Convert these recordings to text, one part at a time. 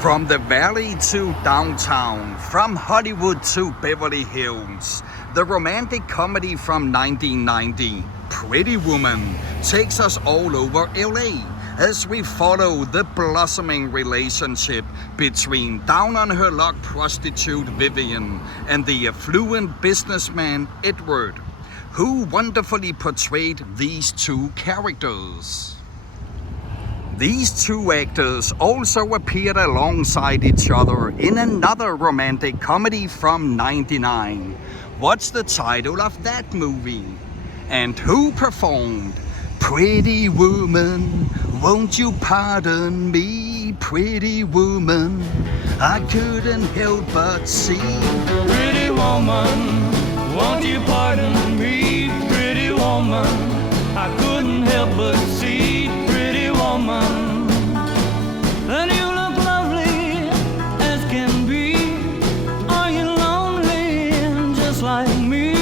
From the Valley to downtown, from Hollywood to Beverly Hills, the romantic comedy from 1990, Pretty Woman, takes us all over LA as we follow the blossoming relationship between down-on-her-luck prostitute Vivian and the affluent businessman Edward, who wonderfully portrayed these two characters. These two actors also appeared alongside each other in another romantic comedy from '99. What's the title of that movie? And who performed Pretty Woman, won't you pardon me, pretty woman, I couldn't help but see. Pretty woman, won't you pardon me, pretty woman, I couldn't help but see. Pretty woman, and you look lovely as can be. Are you lonely just like me?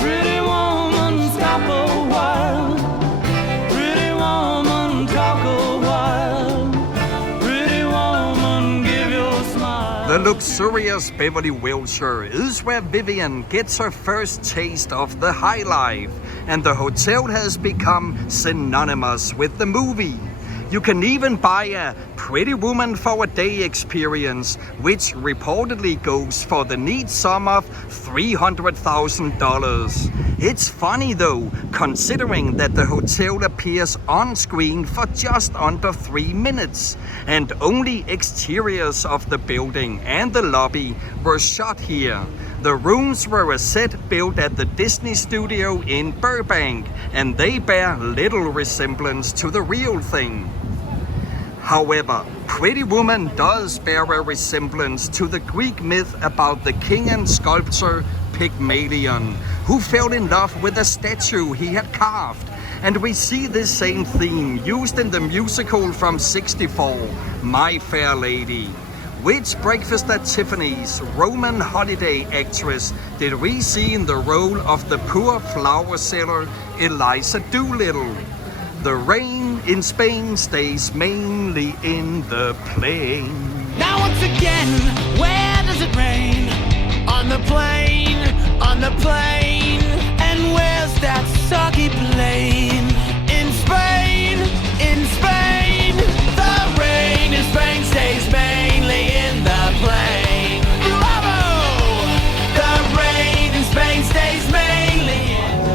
Pretty woman, stop a while. Pretty woman, talk a while. Pretty woman, give your smile. The luxurious Beverly Wilshire is where Vivian gets her first taste of the high life, and the hotel has become synonymous with the movie. You can even buy a Pretty Woman for a Day experience, which reportedly goes for the neat sum of $300,000. It's funny though, considering that the hotel appears on screen for just under 3 minutes, and only exteriors of the building and the lobby were shot here. The rooms were a set built at the Disney studio in Burbank, and they bear little resemblance to the real thing. However, Pretty Woman does bear a resemblance to the Greek myth about the king and sculptor Pygmalion, who fell in love with a statue he had carved. And we see this same theme used in the musical from '64, My Fair Lady. Which Breakfast at Tiffany's Roman holiday actress did we see in the role of the poor flower seller Eliza Doolittle? The rain in Spain stays mainly in the plain. Now once again, where does it rain? On the plain, on the plain. And where's that soggy plain? In Spain, in Spain. The rain in Spain stays mainly in the plain. Bravo! The rain in Spain stays mainly in.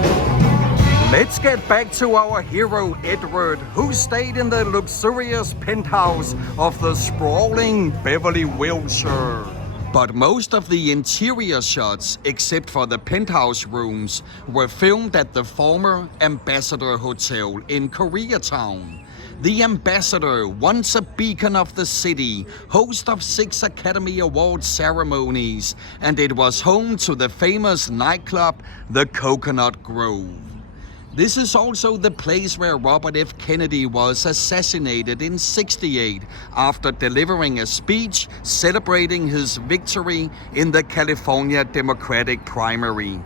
Let's get back to our hero Edward, who stayed in the luxurious penthouse of the sprawling Beverly Wilshire. But most of the interior shots, except for the penthouse rooms, were filmed at the former Ambassador Hotel in Koreatown. The Ambassador, once a beacon of the city, host of 6 Academy Award ceremonies, and it was home to the famous nightclub, the Coconut Grove. This is also the place where Robert F. Kennedy was assassinated in '68 after delivering a speech celebrating his victory in the California Democratic primary.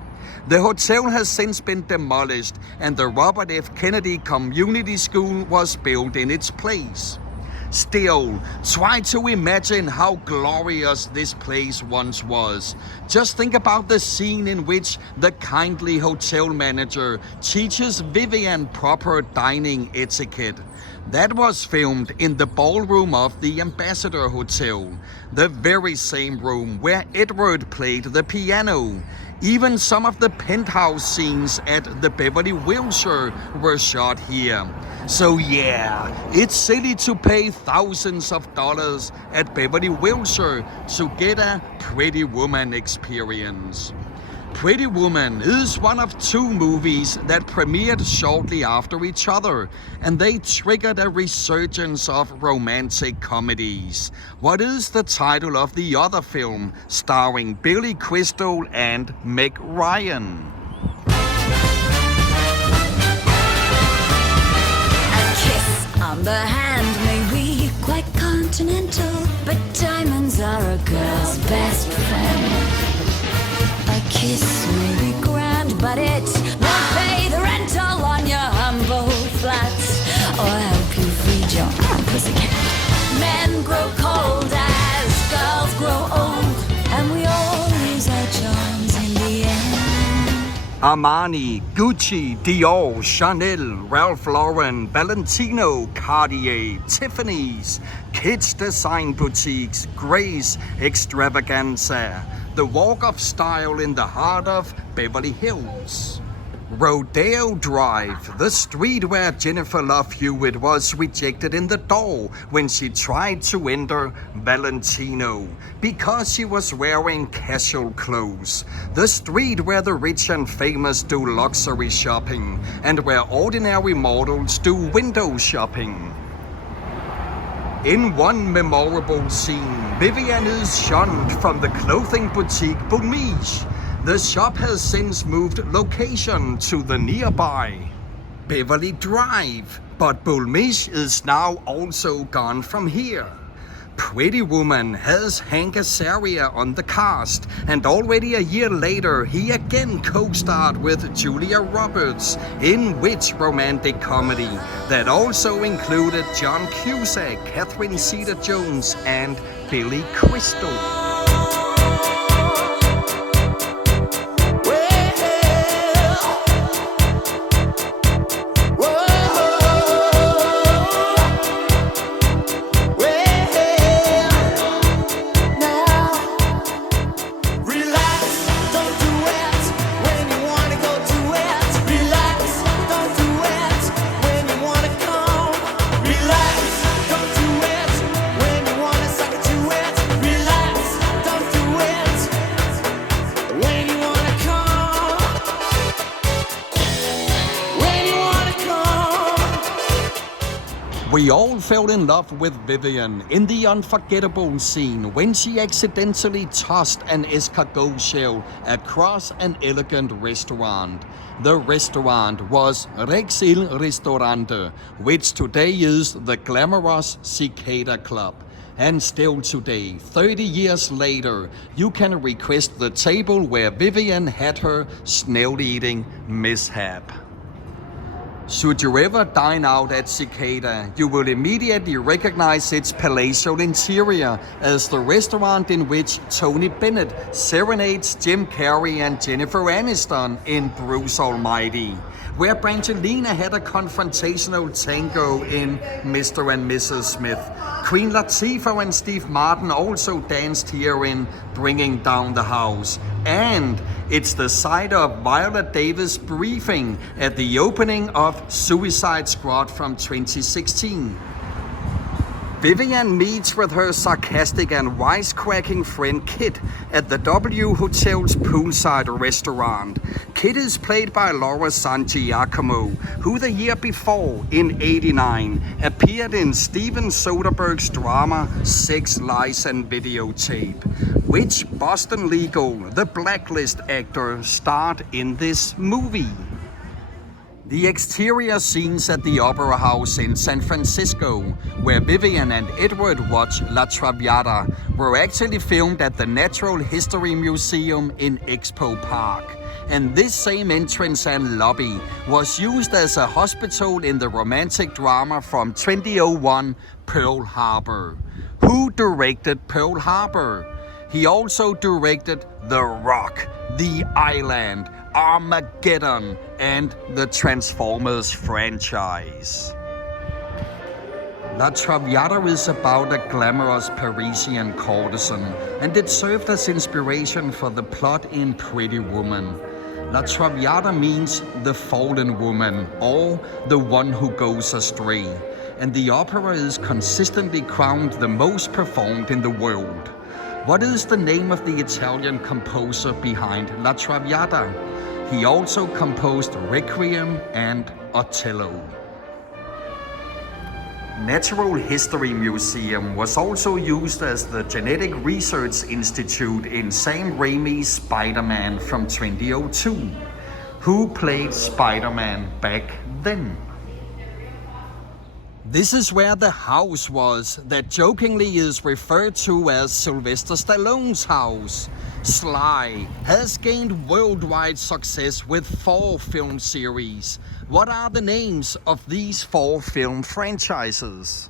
The hotel has since been demolished, and the Robert F. Kennedy Community School was built in its place. Still, try to imagine how glorious this place once was. Just think about the scene in which the kindly hotel manager teaches Vivian proper dining etiquette. That was filmed in the ballroom of the Ambassador Hotel, the very same room where Edward played the piano. Even some of the penthouse scenes at the Beverly Wilshire were shot here. So yeah, it's silly to pay thousands of dollars at Beverly Wilshire to get a Pretty Woman experience. Pretty Woman is one of 2 movies that premiered shortly after each other, and they triggered a resurgence of romantic comedies. What is the title of the other film starring Billy Crystal and Meg Ryan? A kiss on the hand may be quite continental, but diamonds are a girl's best friend. A kiss may be grand, but but it won't pay the rental on your humble flat or help you feed your pussycat. Men grow cold as girls grow old, and we all lose our charms in the end. Armani, Gucci, Dior, Chanel, Ralph Lauren, Valentino, Cartier, Tiffany's, kids design boutiques, Grace Extravaganza, the walk of style in the heart of Beverly Hills. Rodeo Drive, the street where Jennifer Love Hewitt was rejected in the door when she tried to enter Valentino because she was wearing casual clothes. The street where the rich and famous do luxury shopping and where ordinary mortals do window shopping. In one memorable scene, Vivian is shunned from the clothing boutique Blvd. The shop has since moved location to the nearby Beverly Drive, but Blvd is now also gone from here. Pretty Woman has Hank Azaria on the cast, and already a year later he again co-starred with Julia Roberts in which romantic comedy that also included John Cusack, Catherine Zeta-Jones, and Billy Crystal. We all fell in love with Vivian in the unforgettable scene when she accidentally tossed an escargot shell across an elegant restaurant. The restaurant was Rex Il Ristorante, which today is the glamorous Cicada Club. And still today, 30 years later, you can request the table where Vivian had her snail-eating mishap. Should you ever dine out at Cicada, you will immediately recognize its palatial interior as the restaurant in which Tony Bennett serenades Jim Carrey and Jennifer Aniston in Bruce Almighty, where Brangelina had a confrontational tango in Mr. and Mrs. Smith. Queen Latifah and Steve Martin also danced here in Bringing Down the House. And it's the site of Viola Davis' briefing at the opening of Suicide Squad from 2016. Vivian meets with her sarcastic and wisecracking friend Kit at the W Hotel's poolside restaurant. Kit is played by Laura San Giacomo, who the year before, in '89, appeared in Steven Soderbergh's drama Sex, Lies and Videotape, which Boston Legal, the Blacklist actor, starred in this movie. The exterior scenes at the Opera House in San Francisco, where Vivian and Edward watch La Traviata, were actually filmed at the Natural History Museum in Expo Park. And this same entrance and lobby was used as a hospital in the romantic drama from 2001, Pearl Harbor. Who directed Pearl Harbor? He also directed The Rock, The Island, Armageddon, and the Transformers franchise. La Traviata is about a glamorous Parisian courtesan, and it served as inspiration for the plot in Pretty Woman. La Traviata means the fallen woman, or the one who goes astray, and the opera is consistently crowned the most performed in the world. What is the name of the Italian composer behind La Traviata? He also composed Requiem and Otello. Natural History Museum was also used as the Genetic Research Institute in Sam Raimi's Spider-Man from 2002. Who played Spider-Man back then? This is where the house was that jokingly is referred to as Sylvester Stallone's house. Sly has gained worldwide success with 4 film series. What are the names of these 4 film franchises?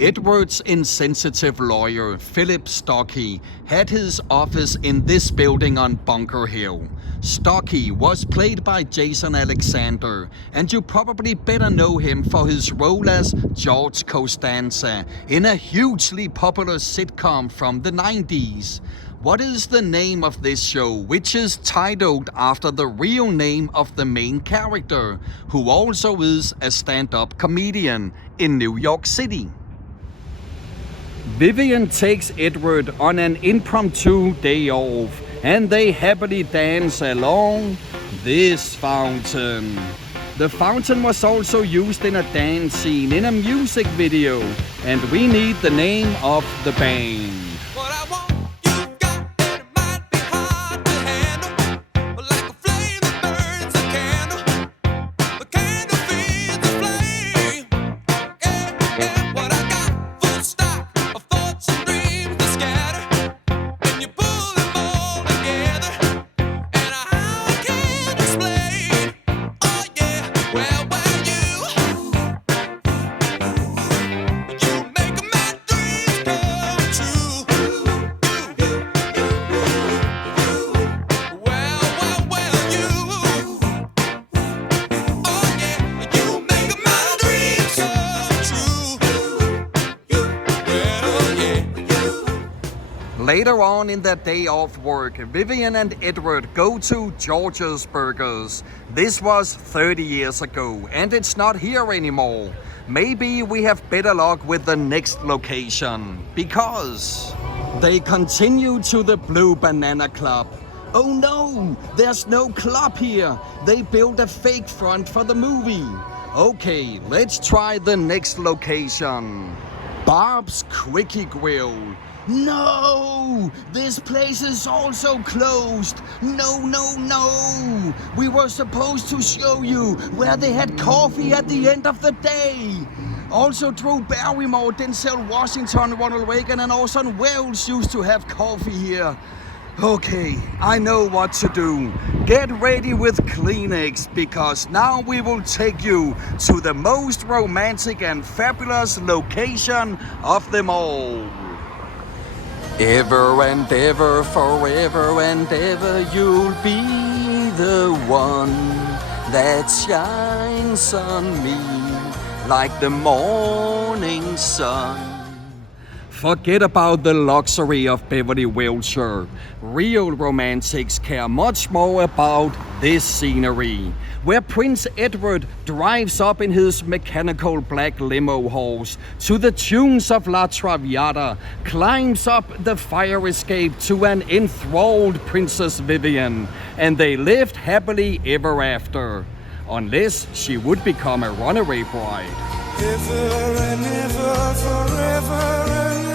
Edward's insensitive lawyer, Philip Stocky, had his office in this building on Bunker Hill. Stocky was played by Jason Alexander, and you probably better know him for his role as George Costanza in a hugely popular sitcom from the 90s. What is the name of this show, which is titled after the real name of the main character, who also is a stand-up comedian in New York City? Vivian takes Edward on an impromptu day off, and they happily dance along this fountain. The fountain was also used in a dance scene in a music video, and we need the name of the band. Later on in their day off work, Vivian and Edward go to George's Burgers. This was 30 years ago, and it's not here anymore. Maybe we have better luck with the next location, because they continue to the Blue Banana Club. Oh no, there's no club here. They built a fake front for the movie. Okay, let's try the next location. Barb's Quickie Grill. No! This place is also closed! No! We were supposed to show you where they had coffee at the end of the day! Also Drew Barrymore, Denzel Washington, Ronald Reagan and Orson Welles used to have coffee here. Okay, I know what to do. Get ready with Kleenex, because now we will take you to the most romantic and fabulous location of them all. Ever and ever, forever and ever, you'll be the one that shines on me like the morning sun. Forget about the luxury of Beverly, Wilshire. Real romantics care much more about this scenery, where Prince Edward drives up in his mechanical black limo horse to the tunes of La Traviata, climbs up the fire escape to an enthralled Princess Vivian, and they lived happily ever after, unless she would become a runaway bride. Ever and ever, forever and